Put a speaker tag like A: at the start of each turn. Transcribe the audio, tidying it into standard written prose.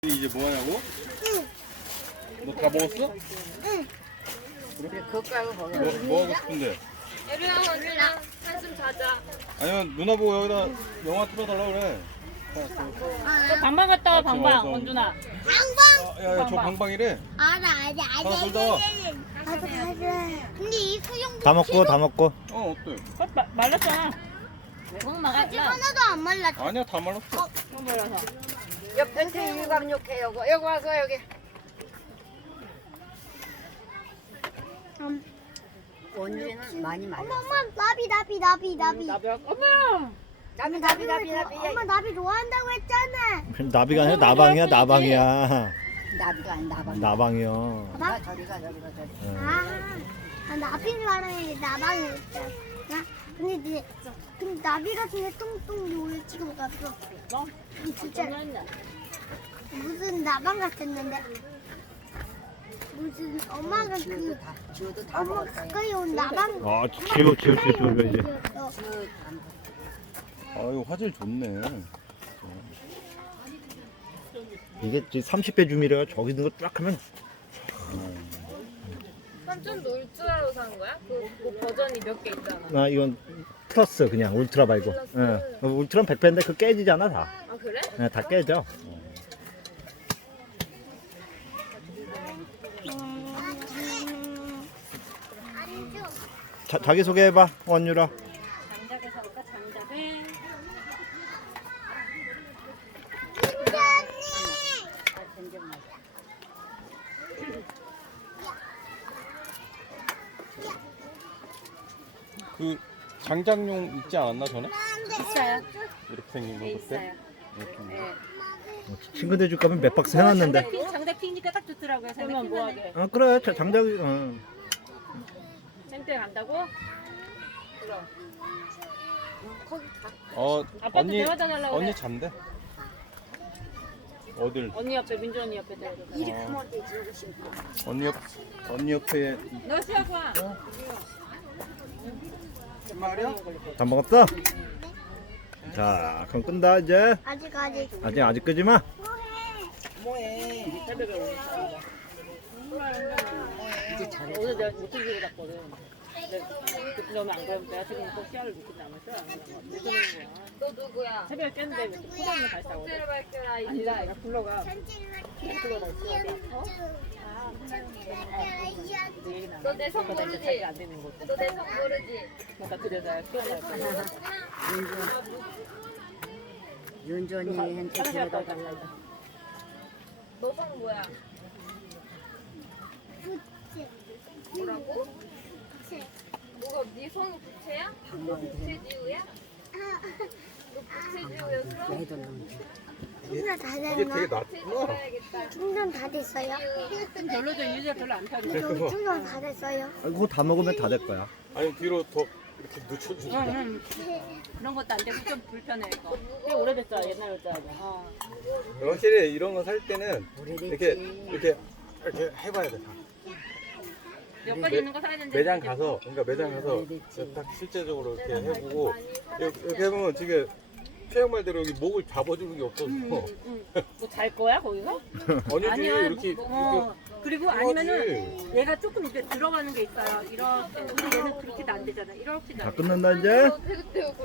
A: 이제 뭐 하냐고? 너 다 먹었어?
B: 응.
A: 그래?
C: 그거 깔고 거기.
A: 뭐 하고 싶은데?
B: 예빈아 언니랑 한숨 자자.
A: 아니면 누나 보고 여기다 영화 틀어달라고 그래.
D: 방방 갔다 와,
A: 같이
D: 방방,
A: 와서.
D: 원준아.
B: 방방.
A: 야야 저 방방이래.
B: 알아.
A: 하나 둘 다.
B: 맞아. 근데 이 수영
E: 다 먹고 다 먹고.
A: 어때?
D: 말랐잖아. 콩
B: 아직
D: 막았다.
B: 하나도 안 말랐어.
A: 아니야 다 말랐어.
D: 콩 말라서.
C: 옆에 일감 욕해 여기. 여기 와서 여기. 원주는 많이 말랐어.
B: 엄마 나비.
D: 나비야. 어머!
C: 나비.
B: 엄마 나비 좋아한다고 했잖아.
E: 나비가 아니라 나방이야 나방이야.
C: 나비가 아닌 나방.
E: 나방이요.
C: 나 저리 가.
B: 아 나비를 말하는 나방이었잖아. 근데 나비 같은 게 뚱뚱 요리 지금 갔어.
D: 너?
B: 진짜 무슨 나방 같았는데. 무슨 엄마가 그
C: 주도 다
B: 엄마
C: 먹었어.
B: 가까이 온 나방.
E: 아 지우 이제.
A: 아 이거 화질 좋네.
E: 이게 30배 줌이라 저기 있는 거 쫙 하면
B: 삼촌 놀트라로 산 거야? 그 버전이 몇 개 있잖아.
E: 아 이건 플러스 그냥 울트라 말고. 예. 울트라는 100배인데 그 깨지잖아 다.
B: 아 그래?
E: 예, 다 깨져. 자기 소개해봐 원유라.
D: 장작에 사올까, 장작에.
A: 그 장작용 있지 않았나 전에?
D: 있어요.
A: 이렇게 생긴 거 그때? 이렇게.
D: 네.
E: 친구들 줄 거면 몇 박스 해놨는데.
D: 장작 피니까 딱 좋더라고요. 그러면 뭐하게?
E: 아 그래 장작이.
D: 땡땡 간다고? 그럼.
A: 어
D: 아빠도 데려다 달라고
A: 언니
D: 그래.
A: 잔대. 어딜?
D: 언니 옆에, 민주 언니 옆에 데려다.
C: 이리 크면 되지 여기 심고.
A: 언니 옆에
D: 너 시작 와.
A: 말이야?
E: 다 먹었어? 자 그럼 끈다 이제. 아직 끄지 마.
C: 뭐해?
D: 새벽에 오니까.
C: 이제 잘해.
D: 오늘 내가 물고기를 잡거든. 근데 너무 안 그러면 내가 지금 또 씨알을 놓지 않았어. 못 드는 거야.
B: 너 누구야?
D: 새벽에 깼는데 왜 포장을 다시 나오고.
B: 숙제를 밝혀라
D: 아니다, 얘가 불러가.
B: 너 내 성 모르지?
D: 자기가 안 되는 거지.
B: 너 내 성 모르지?
D: 그러니까 그래 내가 키워놔야 돼.
C: 윤전이한테 데려다 달라고.
B: 너 성 뭐야? 뭐라고? 뭐가 네 성이 부채야? 너 부채지우야? 너 부채지우였어?
C: 애들 놈.
A: 이게 되게 낫구나.
B: 부채지우야겠다.
F: 충전 다 됐어요?
D: 별로죠. 유지가 별로 안 타지.
F: 저기 충전 다 됐어요?
E: 아, 그거 다 먹으면 다 될 거야.
A: 아니 뒤로 더 이렇게 늦춰주자.
D: 응. 그런 것도 안 되고 좀 불편해 이거. 꽤 오래됐잖아 옛날 여자하고.
A: 확실히 이런 거 살 때는
C: 오래됐지.
A: 이렇게 해봐야 돼. 다.
D: 몇 가지 있는 거 사야 되는데.
A: 매장 가서 딱 실제적으로 이렇게 해보고 이렇게 해보면 지금 최영 말대로 여기 목을 잡아주는 게 없어서
D: 뭐잘 거야 거기서?
A: 아니지
D: 아니야.
A: 이렇게
D: 그리고 아니면은 얘가 조금 이제 들어가는 게 있어요. 이렇게. 근데 얘는 그렇게도 안 되잖아. 이렇게
E: 다 끝난다 이제.
B: 너 되게